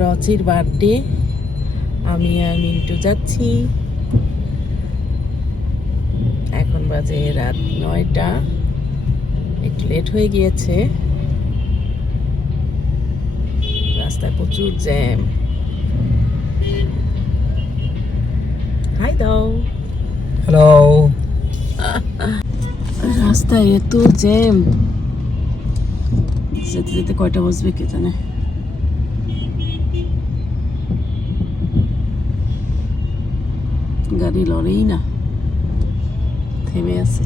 রচির birthday, আমি আর মিন্টু যাচ্ছি। এখন বাজে রাত 9টা, একটু লেট হয়ে গিয়েছে, রাস্তায় প্রচুর জ্যাম। হাই দাও। হ্যালো। রাস্তায় এত জ্যাম, যেতে যেতে কয়টা বাজবে কে জানে। গাড়ি লড়েই না, থেমে আছে।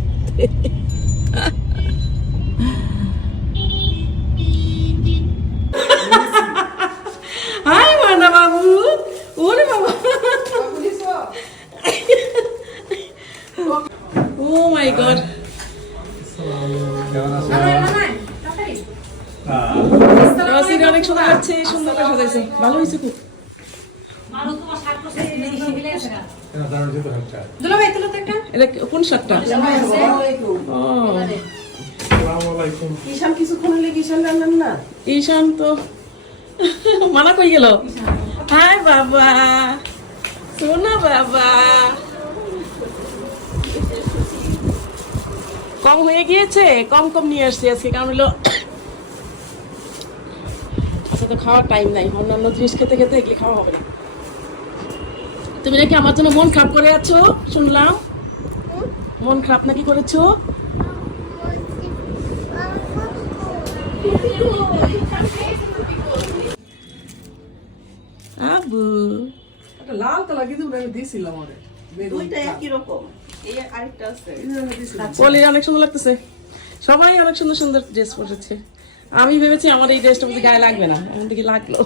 হাই মানা বাবু, ওরে বাবা, ও মাই গড। রসির অনেক সুন্দর লাগছে, সুন্দর করে সাজাইছে, ভালো হয়েছে খুব। এটা কোন শার্টটা? ঈশান তো মানা কই গেল। হাই বাবা, সোনা বাবা, কম হয়ে গিয়েছে, কম কম নিয়ে আসছি আজকে, কারণ হলো আচ্ছা তো খাওয়ার টাইম নাই, অন্যান্য জিনিস খেতে খেতে এগুলি খাওয়া হবে না। তুমি নাকি আমার জন্য মন খারাপ করে আছো, শুনলাম। মন খারাপ নাকি করেছো? আবু একটা লাল কালার কিন্তু আমি দিয়েছিলাম ওরে, দুইটা একই রকম, এই আরেকটা আছে। আচ্ছা। পলির অনেক সুন্দর লাগতেছে, সবাই অনেক সুন্দর সুন্দর ড্রেস পরেছে। আমি ভেবেছি আমার এই ড্রেসটা বুঝি গায়ে লাগবে না, এখন থেকে লাগলো।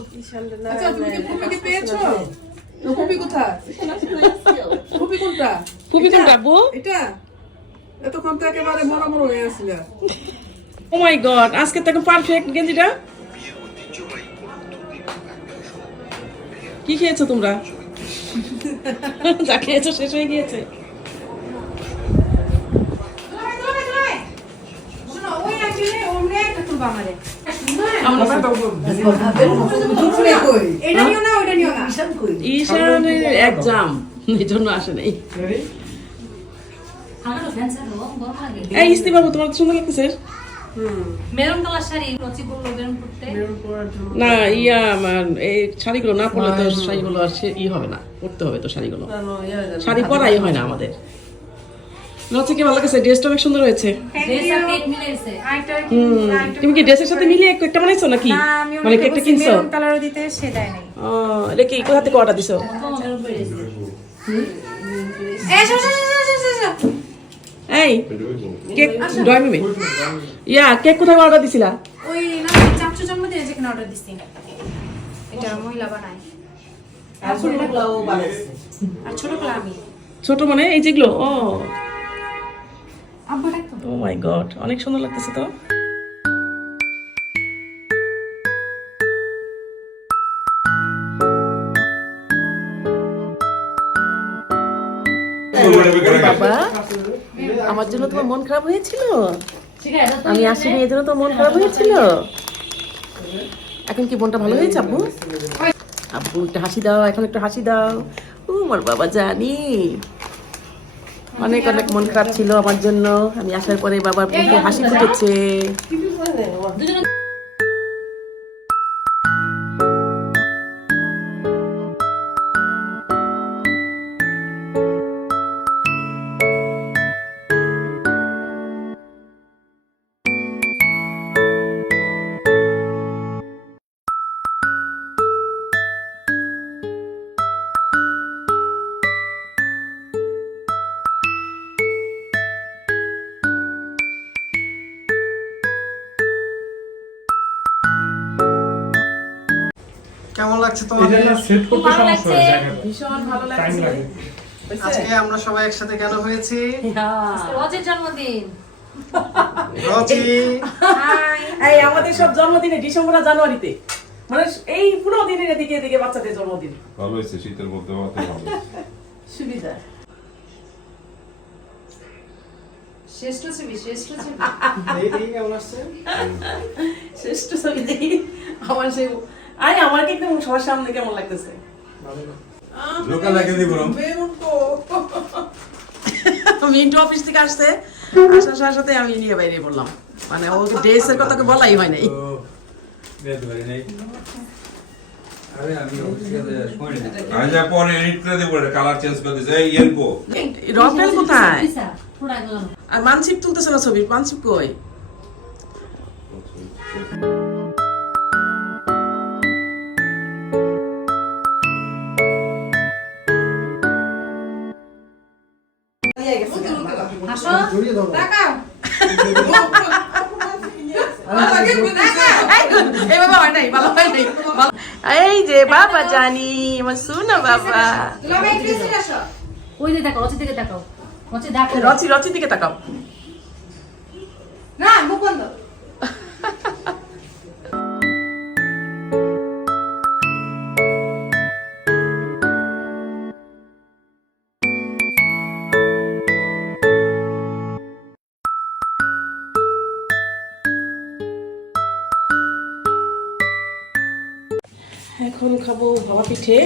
আচ্ছা, তুমি কি ফুপিকে পেয়েছো? ফুপি কোথায়? ফুপি কোনটা? ফুপি কোনটা আব্বু? এটা এতক্ষণ তো একেবারে মরমর হয়ে আসছিল। ও মাই গড, আজকে তো পারফেক্ট গেঞ্জিটা। কি খেয়েছো তোমরা? যা খেয়েছো শেষ হয়ে গিয়েছে। ঈশানের এক্সাম, এই জন্য আসে নাই। এই ইস্তি বাবু, তোমার তো সুন্দর লাগতেছে। মেরুন কালার শাড়ি রচি বললো মেরুন পরতে। না ইয়া এই শাড়িগুলো না পরলে তো শাড়িগুলো আর সে হবে না, পরতে হবে তো শাড়িগুলো, শাড়ি পরাই হয় না আমাদের। রচিকে ভালো লাগছে, ড্রেসটা অনেক সুন্দর হয়েছে। তুমি কি ড্রেসের সাথে মিলিয়ে একটা বানাইছো নাকি? মানে কেকটা কিনছো? মেরুন কালারও দিতে সে দেয় নাই। ও, এটা কি কোথা থেকে অর্ডার দিছো? এই কেক ডয়মি ইয়া কেক কোথায় অর্ডার দিছিলা? ওই না চাচু জন্মদিনে যেখানে অর্ডার দিছি, এটা মহিলা বানায়। আর ছোট গুলো আমি। ছোট মানে এই যেগুলো? ও আব্বু ডাকতো। ও মাই গড, অনেক সুন্দর লাগতেছে তো। বাবা, আমার জন্য তোমার মন খারাপ হয়েছিল? আমি আসিনি এই জন্য তো মন খারাপ হয়েছিল? এখন কি মনটা ভালো হয়েছে আব্বু? আব্বু একটা হাসি দাও, এখন একটু হাসি দাও। ও আমার বাবা, জানি অনেক অনেক মন খারাপ ছিল আমার জন্য, আমি আসার পরে বাবার মুখে হাসি ফুটেছে। কেমন লাগছে তোমাদের? সেট করতে সমস্যা হয় জায়গাটা, ভীষণ ভালো টাইম লাগছে। লাগে। আজকে আমরা সবাই একসাথে কেন হয়েছি? রচির জন্মদিন। রচি এই আমাদের সব জন্মদিনে ডিসেম্বর আর জানুয়ারিতে, মানে এই পুরো দিনের এদিকে এদিকে বাচ্চাদের জন্মদিন। ভালো হয়েছে, শীতের মধ্যে হওয়াতে ভালো হয়েছে। সুবিধা। শ্রেষ্ঠ ছবি, শ্রেষ্ঠ ছবি। এই কেমন আসছে? শ্রেষ্ঠ ছবি দেখি আমার সেই আরে আমার কি একদম সবার সামনে কেমন লাগতেছে? লোকাল লাগিয়ে দিব রম। মিন্টু অফিস থেকে আসছে, আসার সাথে সাথে আমি নিয়ে বাইরে পড়লাম। মানে ওকে ড্রেসের কথা বলাই হয় নাই। আমি যা পরে এডিট করে দেব, কালার চেঞ্জ করে দিছে। এই এলবো রফেল কোথায়? আর মানসিক তুলতেছে না ছবি, মানসিক কই? টাকা এই যে বাবা জানি আমার শুনো বাবা। ওই যে দেখো, রচি থেকে দেখাও। রচি দেখো। রচি দিকে তাকাও। না মুখ বন্ধ এখন খাবো ভাপা পিঠে।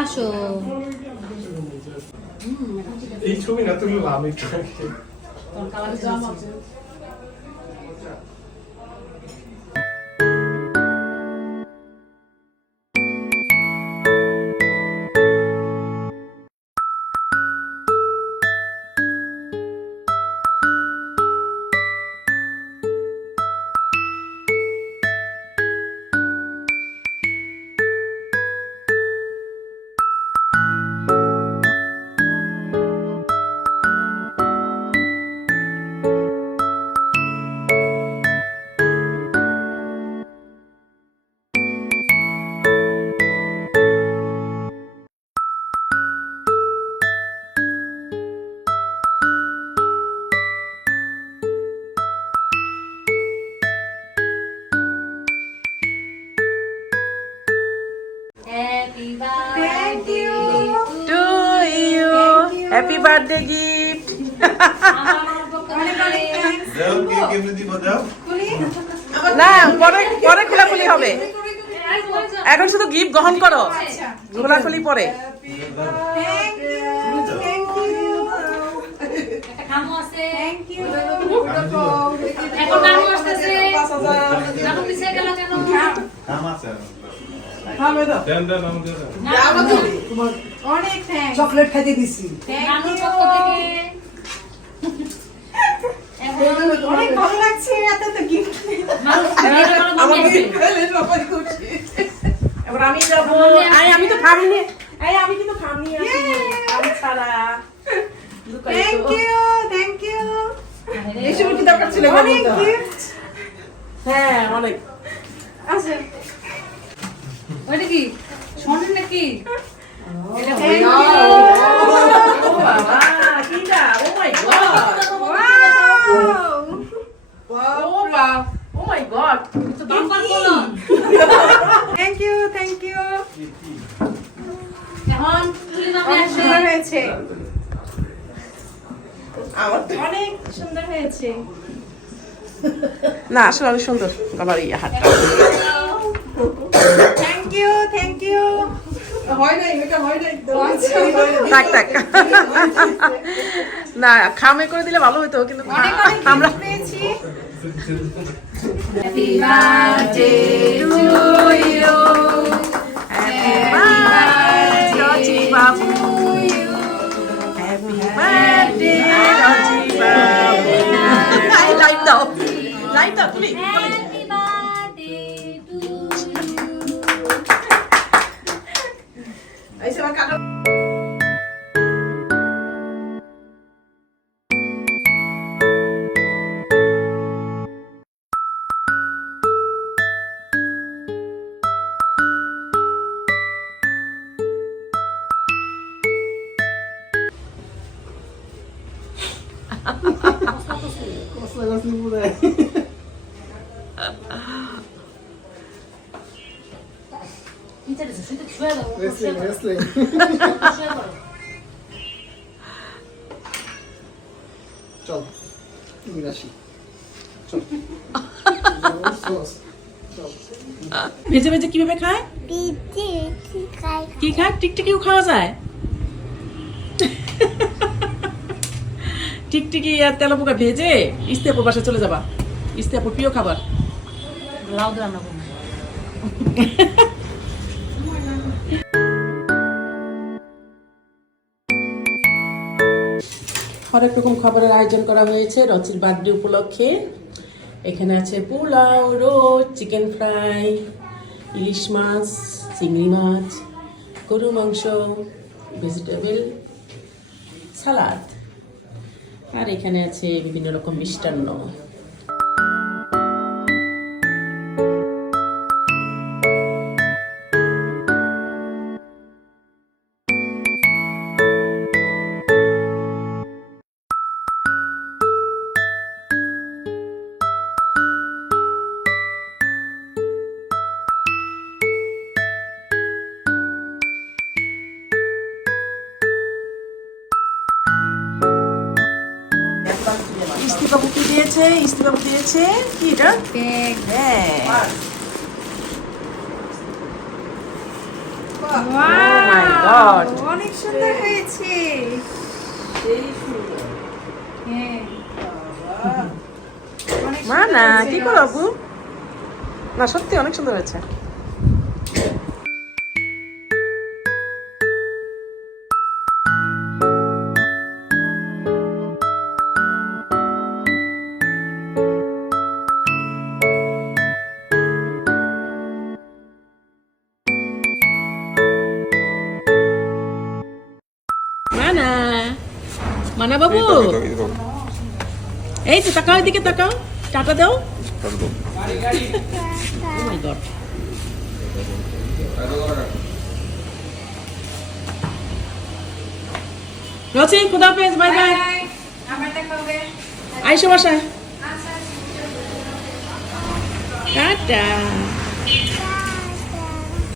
আসো। এই ছবিটা তুললাম একটু। Happy birthday to you, happy birthday gift. দাও কে কেমনে দিব দাও। না পরে পরে খোলাখুলি হবে, এখন শুধু গিফট গ্রহণ করো, খোলাখুলি পরে। একটা খামো আছে। এখন নানু আসতেছে। নানু পিছিয়ে গেল কেন? কাম আছে। দেন দেন আমাদের দেন। অনেক থ্যাঙ্কস চকলেট খাইতে দিছি নানুর পক্ষ থেকে অনেক ভালো লাগছে এত তো গিফট আমার gift পেলে সবাই খুশি। এবার আমি যাবো। আমি তো খামিনি, আমি কিন্তু খামনি আছি, আমি ছাড়া। থ্যাংক ইউ এসব কি দরকার ছিল? অনেক গিফট হ্যাঁ অনেক। আছে ওইটা কি শোনেন নাকি? এটা থ্যাংক ও ইউ বাবা, কিটা? ও মাই গড, ও মাই গড, তো বাম্পার বলো। থ্যাংক ইউ এখন তুলি নামে অনেক আসবে। সুন্দর হয়েছে আমার অনেক সুন্দর হয়েছে না আসলে অনেক সুন্দর বাবার এই হাতটা। থ্যাংক ইউ হয় নাই, এটা হয় নাই তো। থাক থাক, না খামে করে দিলে ভালো হতো, কিন্তু অনেক আমরা পেয়েছি Happy birthday to you. Happy birthday, Rochi Babu. Happy birthday, Rochi Babu. Light দাও, light দাও তুমি। Happy birthday to you. এই সব কাকা চল তুমি আসি ভেজে ভেজে কিভাবে খায়? কি খায়? টিকটিকিও খাওয়া যায়? টিকটিকি আর তেলাপোকা ভেজে ইস্তেপুর বাসায় চলে যাবা। ইস্তেপুর প্রিয় খাবার। লাউ দিয়ে রান্না করবো। হরেক রকম খাবারের আয়োজন করা হয়েছে রচির বার্থডে উপলক্ষে। এখানে আছে পোলাও, রোজ, চিকেন ফ্রাই, ইলিশ মাছ, চিংড়ি মাছ, গরু মাংস, ভেজিটেবল সালাদ, আর এখানে আছে বিভিন্ন রকম মিষ্টান্ন। ইস্তিবাবু কি দিয়েছে? ইস্তিবাবু দিয়েছে কি এটা? ব্যাগ। God. অনেক সুন্দর হয়েছে। মা না কি করো আপু? না সত্যি অনেক সুন্দর হয়েছে। মানা মানা বাবু, এই তো তাকাও, এদিকে তাকাও, টাটা দাও। Oh my God. রচি, খুদা হাফেজ, বাই বাই। আবার দেখা হবে। আইসো বাসায়। আচ্ছা। টাটা।